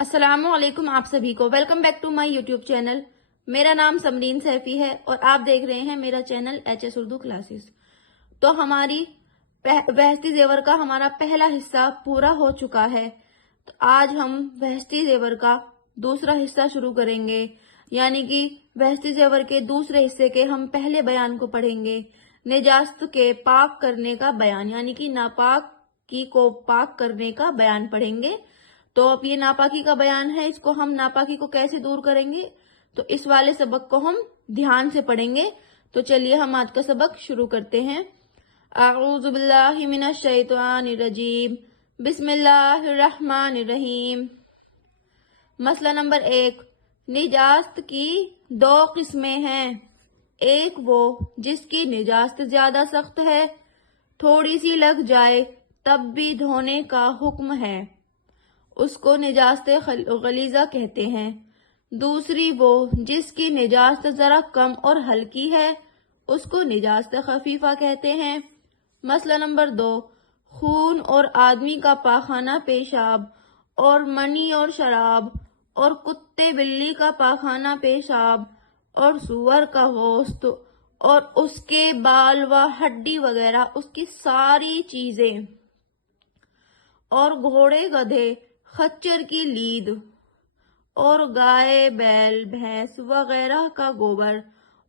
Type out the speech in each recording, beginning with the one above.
السلام علیکم آپ سبھی کو welcome back to my YouTube channel. میرا نام سمرین سیفی ہے اور آپ دیکھ رہے ہیں میرا channel H S Urdu classes. تو ہماری بہشتی زیور کا ہمارا پہلا حصہ پورا ہو چکا ہے، تو آج ہم بہشتی زیور کا دوسرا حصہ شروع کریں گے، یعنی کہ بہشتی زیور کے دوسرے حصے کے ہم پہلے بیان کو پڑھیں گے، نجاست کے پاک کرنے کا بیان، یعنی کہ ناپاکی کو پاک کرنے کا بیان پڑھیں گے۔ تو اب یہ ناپاکی کا بیان ہے، اس کو ہم ناپاکی کو کیسے دور کریں گے، تو اس والے سبق کو ہم دھیان سے پڑھیں گے۔ تو چلیے ہم آج کا سبق شروع کرتے ہیں۔ اعوذ باللہ من الشیطان الرجیم، بسم اللہ الرحمن الرحیم۔ مسئلہ نمبر 1، نجاست کی دو قسمیں ہیں۔ ایک وہ جس کی نجاست زیادہ سخت ہے، تھوڑی سی لگ جائے تب بھی دھونے کا حکم ہے، اس کو نجاست غلیظہ کہتے ہیں۔ دوسری وہ جس کی نجاست ذرا کم اور ہلکی ہے، اس کو نجاست خفیفہ کہتے ہیں۔ مسئلہ نمبر 2، خون اور آدمی کا پاخانہ پیشاب اور منی اور شراب اور کتے بلی کا پاخانہ پیشاب اور سور کا گوشت اور اس کے بال و ہڈی وغیرہ، اس کی ساری چیزیں، اور گھوڑے گدھے خچر کی لید اور گائے بیل بھینس وغیرہ کا گوبر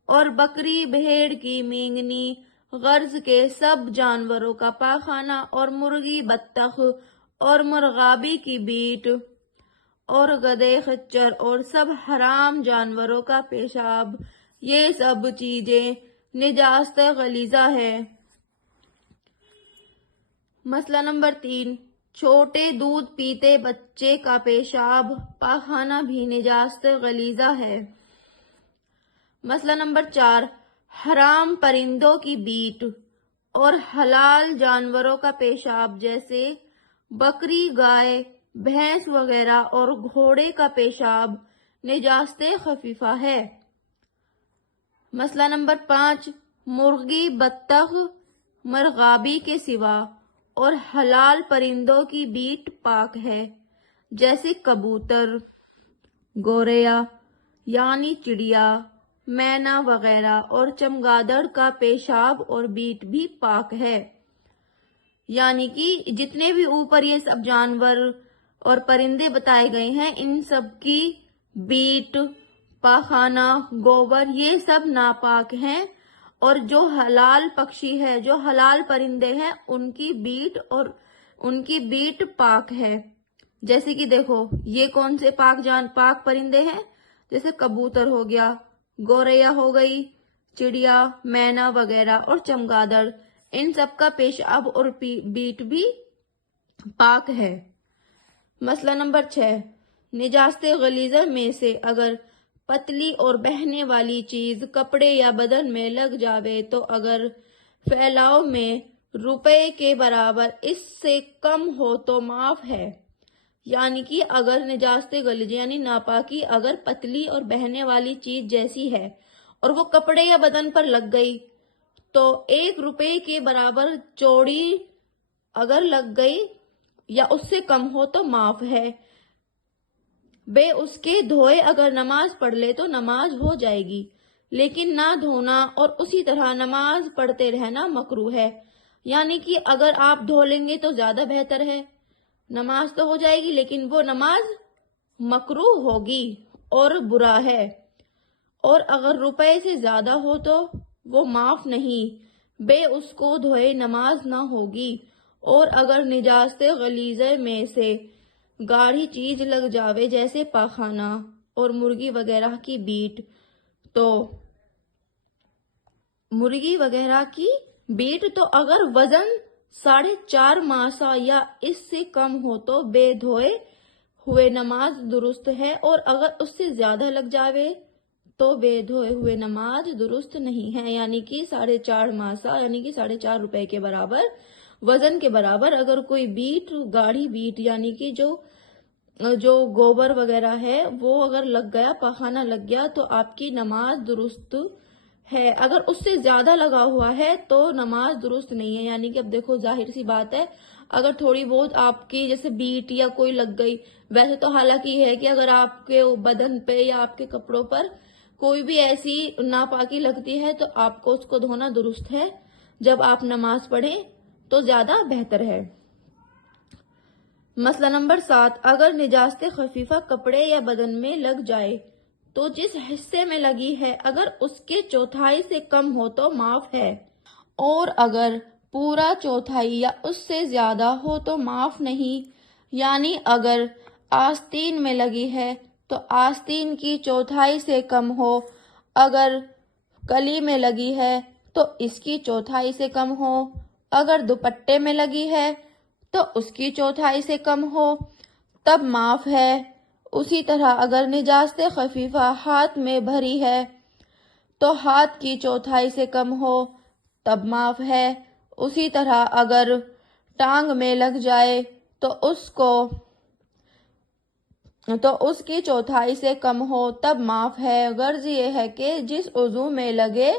اور بکری بھیڑ کی مینگنی غرض کے سب جانوروں کا پاخانہ اور مرغی بطخ اور مرغابی کی بیٹ اور گدھے خچر اور سب حرام جانوروں کا پیشاب، یہ سب چیزیں نجاست غلیظہ ہے۔ مسئلہ نمبر 3، چھوٹے دودھ پیتے بچے کا پیشاب پاخانہ بھی نجاست غلیظہ ہے۔ مسئلہ نمبر 4، حرام پرندوں کی بیٹ اور حلال جانوروں کا پیشاب جیسے بکری گائے بھینس وغیرہ اور گھوڑے کا پیشاب نجاست خفیفہ ہے۔ مسئلہ نمبر 5، مرغی بطخ مرغابی کے سوا اور حلال پرندوں کی بیٹ پاک ہے، جیسے کبوتر، گوریا یعنی چڑیا، مینا وغیرہ اور چمگادڑ کا پیشاب اور بیٹ بھی پاک ہے۔ یعنی کہ جتنے بھی اوپر یہ سب جانور اور پرندے بتائے گئے ہیں، ان سب کی بیٹ، پاخانہ، گوبر، یہ سب ناپاک ہیں، اور جو حلال پکشی ہے، جو حلال پرندے ہیں، ان کی بیٹ پاک ہے۔ جیسے کہ دیکھو یہ کون سے پاک پرندے ہیں، جیسے کبوتر ہو گیا، گوریا ہو گئی، چڑیا، مینا وغیرہ اور چمگادڑ، ان سب کا پیشاب اور بیٹ بھی پاک ہے۔ مسئلہ نمبر 6، نجاست غلیظہ میں سے اگر پتلی اور بہنے والی چیز کپڑے یا بدن میں لگ جاوے تو اگر پھیلاؤ میں روپے کے برابر اس سے کم ہو تو معاف ہے۔ یعنی کہ اگر نجاست غلیظہ یعنی ناپاکی اگر پتلی اور بہنے والی چیز جیسی ہے اور وہ کپڑے یا بدن پر لگ گئی تو 1 روپے کے برابر چوڑی اگر لگ گئی یا اس سے کم ہو تو معاف ہے، بے اس کے دھوئے اگر نماز پڑھ لے تو نماز ہو جائے گی، لیکن نہ دھونا اور اسی طرح نماز پڑھتے رہنا مکروہ ہے۔ یعنی کہ اگر آپ دھو لیں گے تو زیادہ بہتر ہے، نماز تو ہو جائے گی لیکن وہ نماز مکروہ ہوگی اور برا ہے۔ اور اگر روپے سے زیادہ ہو تو وہ معاف نہیں، بے اس کو دھوئے نماز نہ ہوگی۔ اور اگر نجاست غلیظہ میں سے گاڑھی چیز لگ جاوے جیسے پاخانہ اور مرغی وغیرہ کی بیٹ، تو مرغی وغیرہ کی بیٹ تو اگر وزن 4.5 ماسہ یا اس سے کم ہو تو بے دھوئے ہوئے نماز درست ہے، اور اگر اس سے زیادہ لگ جاوے تو بے دھوئے ہوئے نماز درست نہیں ہے۔ یعنی کہ 4.5 ماسہ یعنی کہ 4.5 روپے کے برابر وزن کے برابر اگر کوئی بیٹ، گاڑھی بیٹ یعنی کہ جو گوبر وغیرہ ہے وہ اگر لگ گیا، پاخانہ لگ گیا تو آپ کی نماز درست ہے۔ اگر اس سے زیادہ لگا ہوا ہے تو نماز درست نہیں ہے۔ یعنی کہ اب دیکھو ظاہر سی بات ہے، اگر تھوڑی بہت آپ کی جیسے بیٹ یا کوئی لگ گئی، ویسے تو حالانکہ یہ ہے کہ اگر آپ کے بدن پہ یا آپ کے کپڑوں پر کوئی بھی ایسی ناپاکی لگتی ہے تو آپ کو اس کو دھونا درست ہے جب آپ نماز پڑھیں تو زیادہ بہتر ہے۔ مسئلہ نمبر 7، اگر نجاست خفیفہ کپڑے یا بدن میں لگ جائے تو جس حصے میں لگی ہے اگر اس کے چوتھائی سے کم ہو تو معاف ہے، اور اگر پورا چوتھائی یا اس سے زیادہ ہو تو معاف نہیں۔ یعنی اگر آستین میں لگی ہے تو آستین کی چوتھائی سے کم ہو، اگر کلی میں لگی ہے تو اس کی چوتھائی سے کم ہو، اگر دوپٹے میں لگی ہے تو اس کی چوتھائی سے کم ہو تب معاف ہے۔ اسی طرح اگر نجاست خفیفہ ہاتھ میں بھری ہے تو ہاتھ کی چوتھائی سے کم ہو تب معاف ہے۔ اسی طرح اگر ٹانگ میں لگ جائے تو اس کی چوتھائی سے کم ہو تب معاف ہے۔ غرض یہ ہے کہ جس عضو میں لگے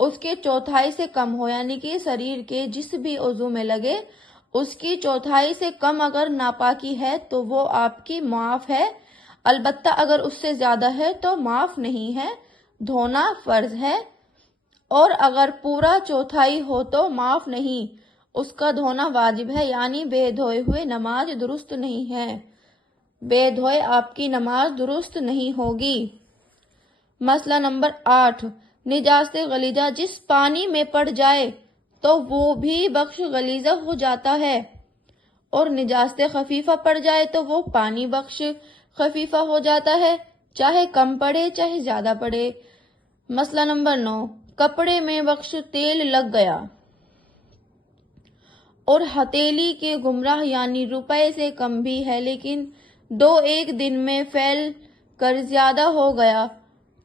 اس کے چوتھائی سے کم ہو، یعنی کہ شریر کے جس بھی عضو میں لگے اس کی چوتھائی سے کم اگر ناپاکی ہے تو وہ آپ کی معاف ہے، البتہ اگر اس سے زیادہ ہے تو معاف نہیں ہے، دھونا فرض ہے، اور اگر پورا چوتھائی ہو تو معاف نہیں، اس کا دھونا واجب ہے، یعنی بے دھوئے ہوئے نماز درست نہیں ہے، بے دھوئے آپ کی نماز درست نہیں ہوگی۔ مسئلہ نمبر 8، نجاست غلیظہ جس پانی میں پڑ جائے تو وہ بھی بخش غلیظہ ہو جاتا ہے، اور نجاست خفیفہ پڑ جائے تو وہ پانی بخش خفیفہ ہو جاتا ہے، چاہے کم پڑے چاہے زیادہ پڑے۔ مسئلہ نمبر 9، کپڑے میں بخش تیل لگ گیا اور ہتھیلی کے گمراہ یعنی روپے سے کم بھی ہے لیکن 2-1 دن میں پھیل کر زیادہ ہو گیا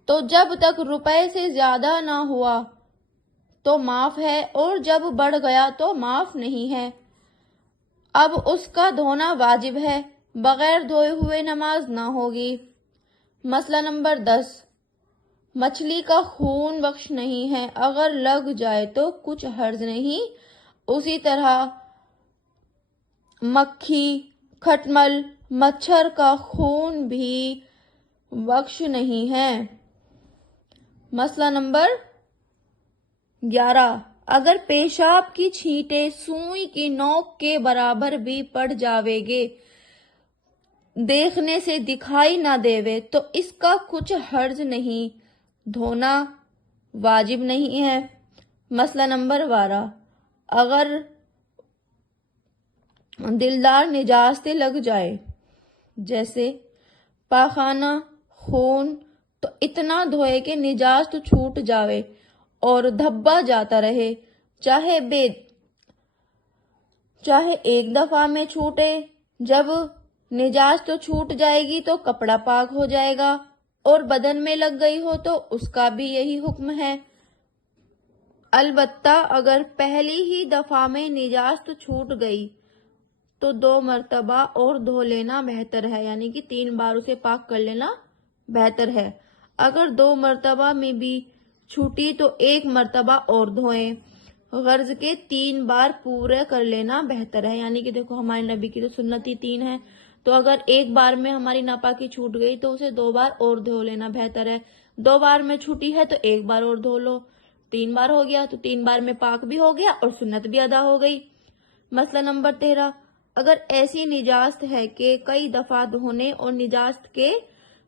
تو جب تک روپے سے زیادہ نہ ہوا تو معاف ہے، اور جب بڑھ گیا تو معاف نہیں ہے، اب اس کا دھونا واجب ہے، بغیر دھوئے ہوئے نماز نہ ہوگی۔ مسئلہ نمبر 10، مچھلی کا خون بخش نہیں ہے، اگر لگ جائے تو کچھ حرج نہیں، اسی طرح مکھی، کھٹمل، مچھر کا خون بھی بخش نہیں ہے۔ مسئلہ نمبر 11، اگر پیشاب کی چھینٹیں سوئی کی نوک کے برابر بھی پڑ جاوے گے دیکھنے سے دکھائی نہ دیوے تو اس کا کچھ حرج نہیں، دھونا واجب نہیں ہے۔ مسئلہ نمبر 12، اگر دلدار نجاست لگ جائے جیسے پاخانہ، خون، تو اتنا دھوئے کہ نجاست چھوٹ جاوے اور دھبا جاتا رہے، چاہے ایک دفعہ میں چھوٹے، جب نجاست چھوٹ جائے گی تو کپڑا پاک ہو جائے گا، اور بدن میں لگ گئی ہو تو اس کا بھی یہی حکم ہے، البتہ اگر پہلی ہی دفعہ میں نجاست چھوٹ گئی تو 2 مرتبہ اور دھو لینا بہتر ہے، یعنی کہ 3 بار اسے پاک کر لینا بہتر ہے۔ اگر 2 مرتبہ میں بھی چھوٹی تو 1 مرتبہ اور دھوئیں، غرض کے 3 بار پورے کر لینا بہتر ہے، یعنی کہ دیکھو ہمارے نبی کی تو سنت ہی 3 ہے، تو اگر 1 بار میں ہماری ناپاکی چھوٹ گئی تو اسے 2 بار اور دھو لینا بہتر ہے، 2 بار میں چھوٹی ہے تو 1 بار اور دھو لو، 3 بار ہو گیا تو 3 بار میں پاک بھی ہو گیا اور سنت بھی ادا ہو گئی۔ مسئلہ نمبر 13، اگر ایسی نجاست ہے کہ کئی دفعہ دھونے اور نجاست کے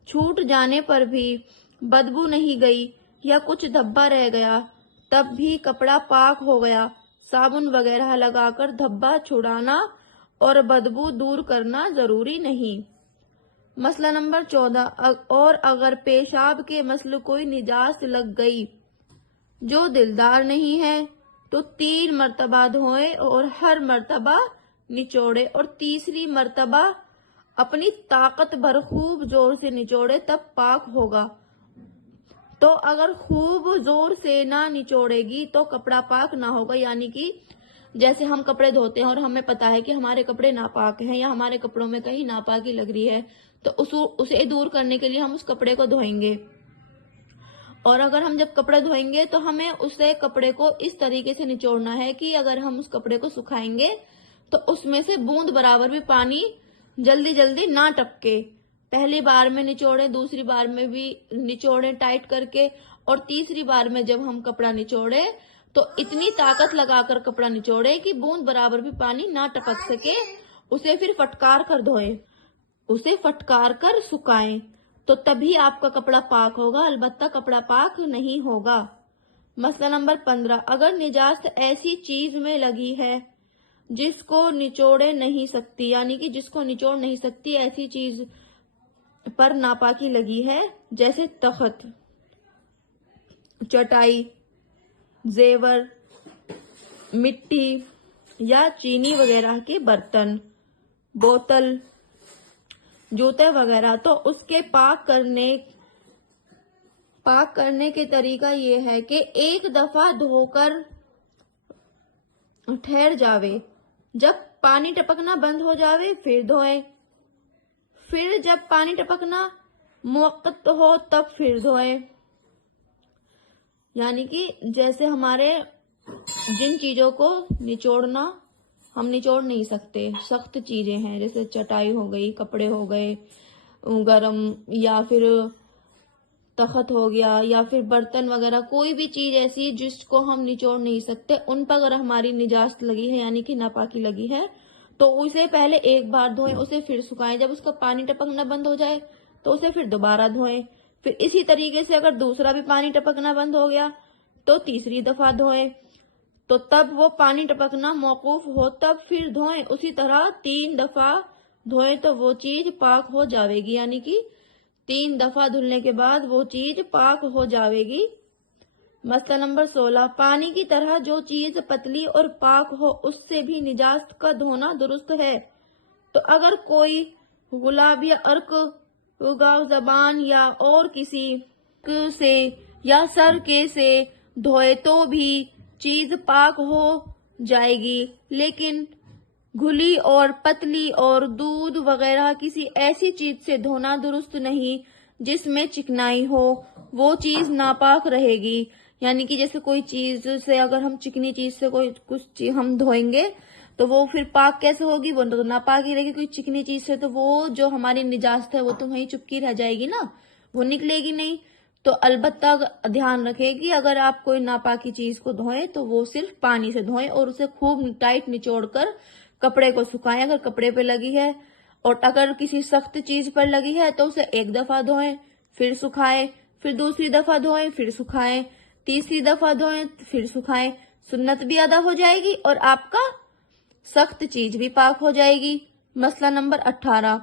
چھوٹ جانے پر بھی بدبو نہیں گئی یا کچھ دھبا رہ گیا تب بھی کپڑا پاک ہو گیا، صابن وغیرہ لگا کر دھبا چھڑانا اور بدبو دور کرنا ضروری نہیں۔ مسئلہ نمبر 14، اور اگر پیشاب کے مسل کوئی نجاست لگ گئی جو دلدار نہیں ہے تو 3 مرتبہ دھوئے اور ہر مرتبہ نچوڑے، اور تیسری مرتبہ اپنی طاقت بھر خوب زور سے نچوڑے تب پاک ہوگا، تو اگر خوب زور سے نہ نچوڑے گی تو کپڑا پاک نہ ہوگا، یعنی کہ جیسے ہم کپڑے دھوتے ہیں اور ہمیں پتا ہے کہ ہمارے کپڑے ناپاک ہیں یا ہمارے کپڑوں میں کہیں ناپاکی لگ رہی ہے تو اسے دور کرنے کے لیے ہم اس کپڑے کو دھوئیں گے، اور اگر ہم جب کپڑے دھوئیں گے تو ہمیں اسے کپڑے کو اس طریقے سے نچوڑنا ہے کہ اگر ہم اس کپڑے کو سکھائیں گے تو اس میں سے بوند برابر بھی پانی جلدی جلدی نہ ٹپکے. پہلی بار میں نچوڑے، دوسری بار میں بھی نچوڑے ٹائٹ کر کے، اور تیسری بار میں جب ہم کپڑا نچوڑے تو اتنی طاقت لگا کر کپڑا نچوڑے کہ بوند برابر بھی پانی نہ ٹپک سکے. اسے پھر فٹکار کر دھوئیں، اسے فٹکار کر سکھائیں، تو تبھی آپ کا کپڑا پاک ہوگا، البتہ کپڑا پاک نہیں ہوگا. مسئلہ نمبر 15. اگر نجاست ایسی چیز میں لگی ہے جس کو نچوڑے نہیں سکتی، یعنی کہ جس کو نچوڑ نہیں سکتی، ایسی چیز پر ناپاکی لگی ہے، جیسے تخت، چٹائی، زیور، مٹی یا چینی وغیرہ کے برتن، بوتل، جوتے وغیرہ، تو اس کے پاک کرنے کے طریقہ یہ ہے کہ ایک دفعہ دھو کر ٹھہر جاوے، جب پانی ٹپکنا بند ہو جاوے پھر دھوئے، پھر جب پانی ٹپکنا موقت ہو تب پھر دھوئے. یعنی کہ جیسے ہمارے جن چیزوں کو نچوڑنا ہم نچوڑ نہیں سکتے، سخت چیزیں ہیں، جیسے چٹائی ہو گئی، کپڑے ہو گئے گرم، یا پھر تخت ہو گیا، یا پھر برتن وغیرہ، کوئی بھی چیز ایسی جس کو ہم نچوڑ نہیں سکتے، ان پر اگر ہماری نجاست لگی ہے یعنی کہ ناپاکی لگی ہے تو اسے پہلے ایک بار دھوئیں، اسے پھر سکھائیں، جب اس کا پانی ٹپکنا بند ہو جائے تو اسے پھر دوبارہ دھوئیں، پھر اسی طریقے سے اگر دوسرا بھی پانی ٹپکنا بند ہو گیا تو تیسری دفعہ دھوئیں، تو تب وہ پانی ٹپکنا موقوف ہو تب پھر دھوئیں. اسی طرح 3 دفعہ دھوئیں تو وہ چیز پاک ہو جاوے گی، یعنی کہ 3 دفعہ دھلنے کے بعد وہ چیز پاک ہو جاوے گی. مسئلہ نمبر 16. پانی کی طرح جو چیز پتلی اور پاک ہو اس سے بھی نجاست کا دھونا درست ہے. تو اگر کوئی گلاب یا عرق گاؤ زبان یا اور کسی سے یا سر کے سے دھوئے تو بھی چیز پاک ہو جائے گی، لیکن گھلی اور پتلی اور دودھ وغیرہ کسی ایسی چیز سے دھونا درست نہیں جس میں چکنائی ہو، وہ چیز ناپاک رہے گی. یعنی کہ جیسے کوئی چیز سے اگر ہم چکنی چیز سے کوئی کچھ چیز ہم دھوئیں گے تو وہ پھر پاک کیسے ہوگی؟ وہ تو ناپاک ہی رہے گی. کوئی چکنی چیز سے تو وہ جو ہماری نجاست ہے وہ تو وہیں چپکی رہ جائے گی نا، وہ نکلے گی نہیں. تو البتہ دھیان رکھے گی اگر آپ کوئی ناپاکی چیز کو دھوئیں تو وہ صرف پانی سے دھوئیں اور اسے خوب ٹائٹ نچوڑ کر کپڑے کو سکھائیں اگر کپڑے پہ لگی ہے، اور اگر کسی سخت چیز پر لگی ہے تو اسے ایک دفعہ دھوئیں پھر سکھائیں، پھر دوسری دفعہ دھوئیں پھر سکھائیں، تیسری دفعہ دھوئیں پھر سکھائیں. سنت بھی ادا ہو جائے گی اور آپ کا سخت چیز بھی پاک ہو جائے گی. مسئلہ نمبر 18.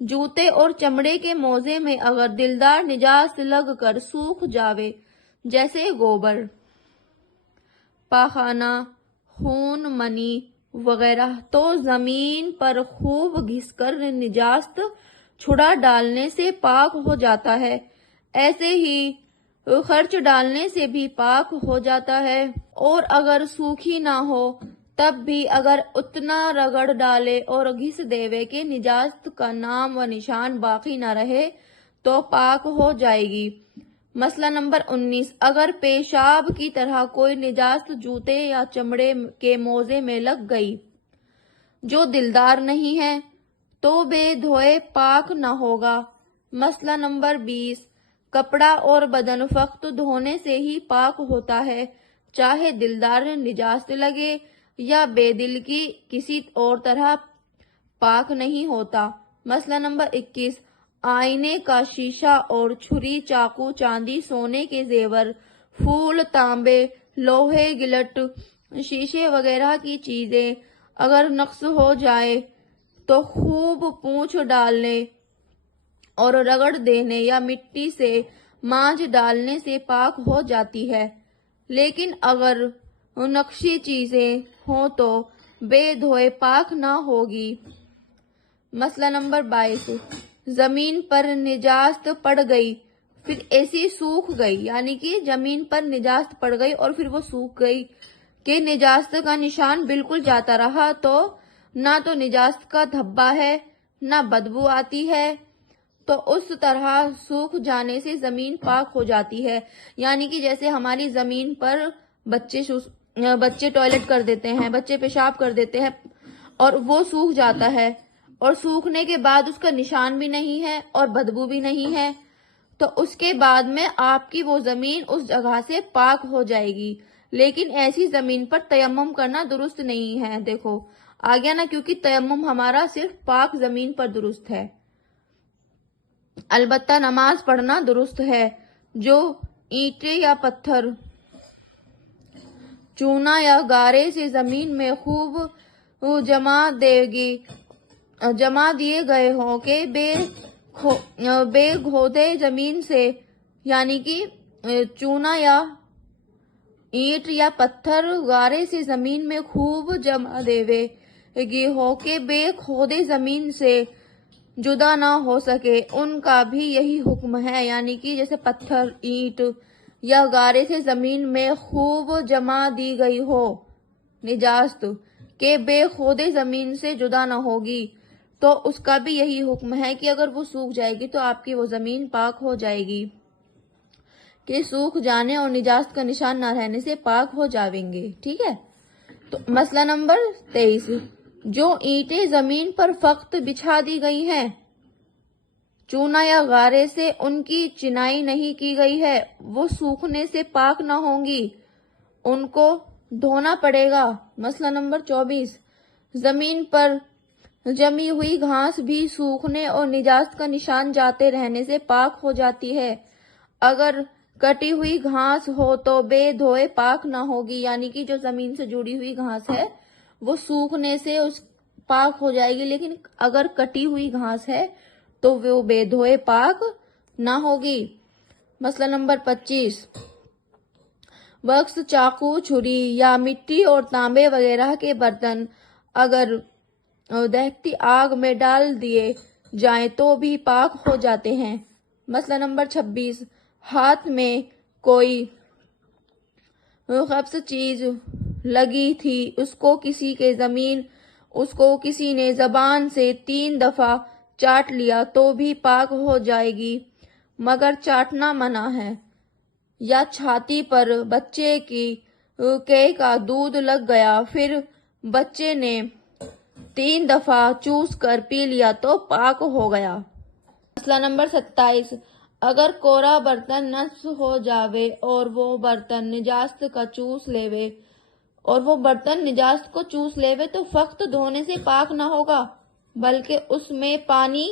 جوتے اور چمڑے کے موزے میں اگر دلدار نجاست لگ کر سوکھ جاوے، جیسے گوبر، پاخانہ، خون منی وغیرہ، تو زمین پر خوب گھس کر نجاست چھڑا ڈالنے سے پاک ہو جاتا ہے. ایسے ہی خرچ ڈالنے سے بھی پاک ہو جاتا ہے، اور اگر سوکھی نہ ہو تب بھی اگر اتنا رگڑ ڈالے اور گھس دیوے کہ نجاست کا نام و نشان باقی نہ رہے تو پاک ہو جائے گی. مسئلہ نمبر 19. اگر پیشاب کی طرح کوئی نجاست جوتے یا چمڑے کے موزے میں لگ گئی جو دلدار نہیں ہے تو بے دھوئے پاک نہ ہوگا. مسئلہ نمبر 20. کپڑا اور بدن فقط دھونے سے ہی پاک ہوتا ہے، چاہے دلدار نجاست لگے یا بے دل کی کسی اور طرح پاک نہیں ہوتا. مسئلہ نمبر 21. آئینے کا شیشہ اور چھری، چاقو، چاندی، سونے کے زیور، پھول، تانبے، لوہے، گلٹ، شیشے وغیرہ کی چیزیں اگر نقص ہو جائے تو خوب پونچھ ڈالنے اور رگڑ دینے یا مٹی سے مانجھ ڈالنے سے پاک ہو جاتی ہے، لیکن اگر نقشی چیزیں ہوں تو بے دھوئے پاک نہ ہوگی. مسئلہ نمبر 22. زمین پر نجاست پڑ گئی پھر ایسی سوکھ گئی، یعنی کہ زمین پر نجاست پڑ گئی اور پھر وہ سوکھ گئی کہ نجاست کا نشان بالکل جاتا رہا، تو نہ تو نجاست کا دھبا ہے نہ بدبو آتی ہے، تو اس طرح سوکھ جانے سے زمین پاک ہو جاتی ہے. یعنی کہ جیسے ہماری زمین پر بچے ٹوائلٹ کر دیتے ہیں، بچے پیشاب کر دیتے ہیں اور وہ سوکھ جاتا ہے اور سوکھنے کے بعد اس کا نشان بھی نہیں ہے اور بدبو بھی نہیں ہے، تو اس کے بعد میں آپ کی وہ زمین اس جگہ سے پاک ہو جائے گی۔ لیکن ایسی زمین پر تیمم کرنا درست نہیں ہے۔ دیکھو آ گیا نا، کیونکہ تیمم ہمارا صرف پاک زمین پر درست ہے۔ البتہ نماز پڑھنا درست ہے۔ جو اینٹیں یا پتھر، چونا یا گارے سے زمین میں خوب جما دیے گئے ہوں کہ بے گھودے زمین سے، یعنی کہ چونا یا اینٹ یا پتھر گارے سے زمین میں خوب جما دیوے گی ہو کہ بے کھودے زمین سے جدا نہ ہو سکے، ان کا بھی یہی حکم ہے۔ یعنی کہ جیسے پتھر، اینٹ یا گارے سے زمین میں خوب جما دی گئی ہو نجاست کہ بے کھودے زمین سے جدا نہ ہوگی، تو اس کا بھی یہی حکم ہے کہ اگر وہ سوکھ جائے گی تو آپ کی وہ زمین پاک ہو جائے گی، کہ سوکھ جانے اور نجاست کا نشان نہ رہنے سے پاک ہو جاویں گے۔ ٹھیک ہے، تو مسئلہ نمبر 23، جو اینٹیں زمین پر فقط بچھا دی گئی ہیں، چونا یا غارے سے ان کی چنائی نہیں کی گئی ہے، وہ سوکھنے سے پاک نہ ہوں گی، ان کو دھونا پڑے گا۔ مسئلہ نمبر 24، زمین پر جمی ہوئی گھاس بھی سوکھنے اور نجاست کا نشان جاتے رہنے سے پاک ہو جاتی ہے۔ اگر کٹی ہوئی گھاس ہو تو بے دھوئے پاک نہ ہوگی، یعنی کہ جو زمین سے جڑی ہوئی گھاس ہے وہ سوکھنے سے پاک ہو جائے گی، لیکن اگر کٹی ہوئی گھاس ہے تو وہ بے دھوئے پاک نہ ہوگی۔ مسئلہ نمبر 25، بکس، چاقو، چھری یا مٹی اور تانبے وغیرہ کے برتن اگر دہتی آگ میں ڈال دیے جائیں تو بھی پاک ہو جاتے ہیں۔ مسئلہ نمبر 26، ہاتھ میں کوئی قبض چیز لگی تھی، اس کو کسی نے زبان سے 3 دفعہ چاٹ لیا تو بھی پاک ہو جائے گی، مگر چاٹنا منع ہے۔ یا چھاتی پر بچے کے کا دودھ لگ گیا، پھر بچے نے 3 دفعہ چوس کر پی لیا تو پاک ہو گیا۔ مسئلہ نمبر 27، اگر کورا برتن نجس ہو جاوے اور وہ برتن نجاست کو چوس لیوے تو فقط دھونے سے پاک نہ ہوگا، بلکہ اس میں پانی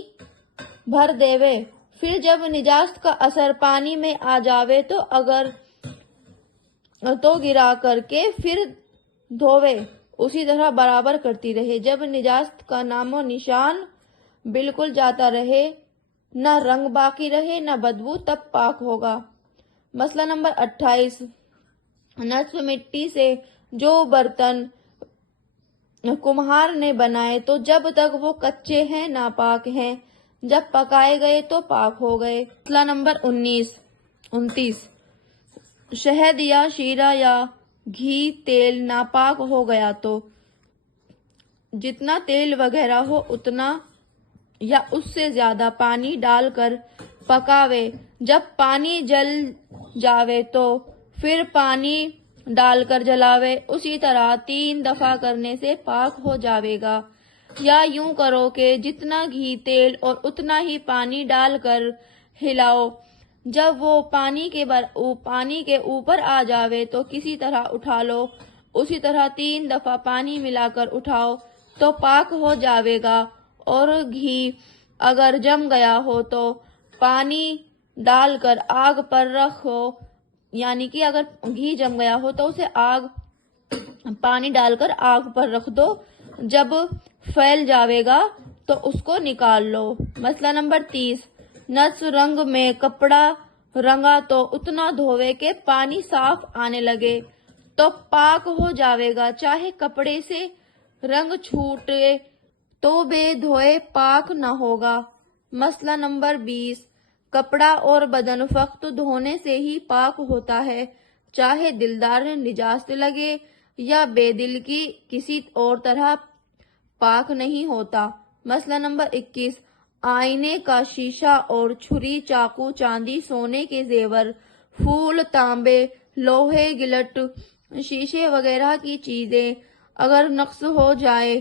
بھر دیوے، پھر جب نجاست کا اثر پانی میں آ جاوے تو گرا کر کے پھر دھووے، اسی طرح برابر کرتی رہے، جب نجاست کا نام و نشان بالکل جاتا رہے، نہ رنگ باقی رہے نہ بدبو، تب پاک ہوگا۔ مسئلہ نمبر 28، نصف مٹی سے جو برتن کمہار نے بنائے تو جب تک وہ کچے ہیں ناپاک ہیں، جب پکائے گئے تو پاک ہو گئے۔ مسئلہ نمبر 29، شہد یا شیرہ یا گھی، تیل ناپاک ہو گیا تو جتنا تیل وغیرہ ہو اتنا یا اس سے زیادہ پانی ڈال کر پکاوے، جب پانی جل جاوے تو پھر پانی ڈال کر جلاوے، اسی طرح 3 دفعہ کرنے سے پاک ہو جاوے گا۔ یا یوں کرو کہ جتنا گھی، تیل اور اتنا ہی پانی ڈال کر ہلاؤ، جب وہ پانی کے اوپر آ جاوے تو کسی طرح اٹھا لو، اسی طرح 3 دفعہ پانی ملا کر اٹھاؤ تو پاک ہو جاوے گا۔ اور گھی اگر جم گیا ہو تو پانی ڈال کر آگ پر رکھو، یعنی کہ اگر گھی جم گیا ہو تو اسے پانی ڈال کر آگ پر رکھ دو، جب پھیل جاوے گا تو اس کو نکال لو۔ مسئلہ نمبر 30، نصف رنگ میں کپڑا رنگا تو اتنا دھووے کہ پانی صاف آنے لگے تو پاک ہو جاوے گا، چاہے کپڑے سے رنگ چھوٹے تو بے دھوئے پاک نہ ہوگا۔ مسئلہ نمبر 20، کپڑا اور بدن فقط دھونے سے ہی پاک ہوتا ہے، چاہے دلدار نجاست لگے یا بے دل کی کسی اور طرح پاک نہیں ہوتا۔ مسئلہ نمبر 21، آئینے کا شیشہ اور چھری، چاقو، چاندی، سونے کے زیور، پھول، تانبے، لوہے، گلٹ، شیشے وغیرہ کی چیزیں اگر نقص ہو جائے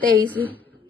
23,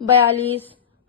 42,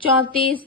34,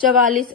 44,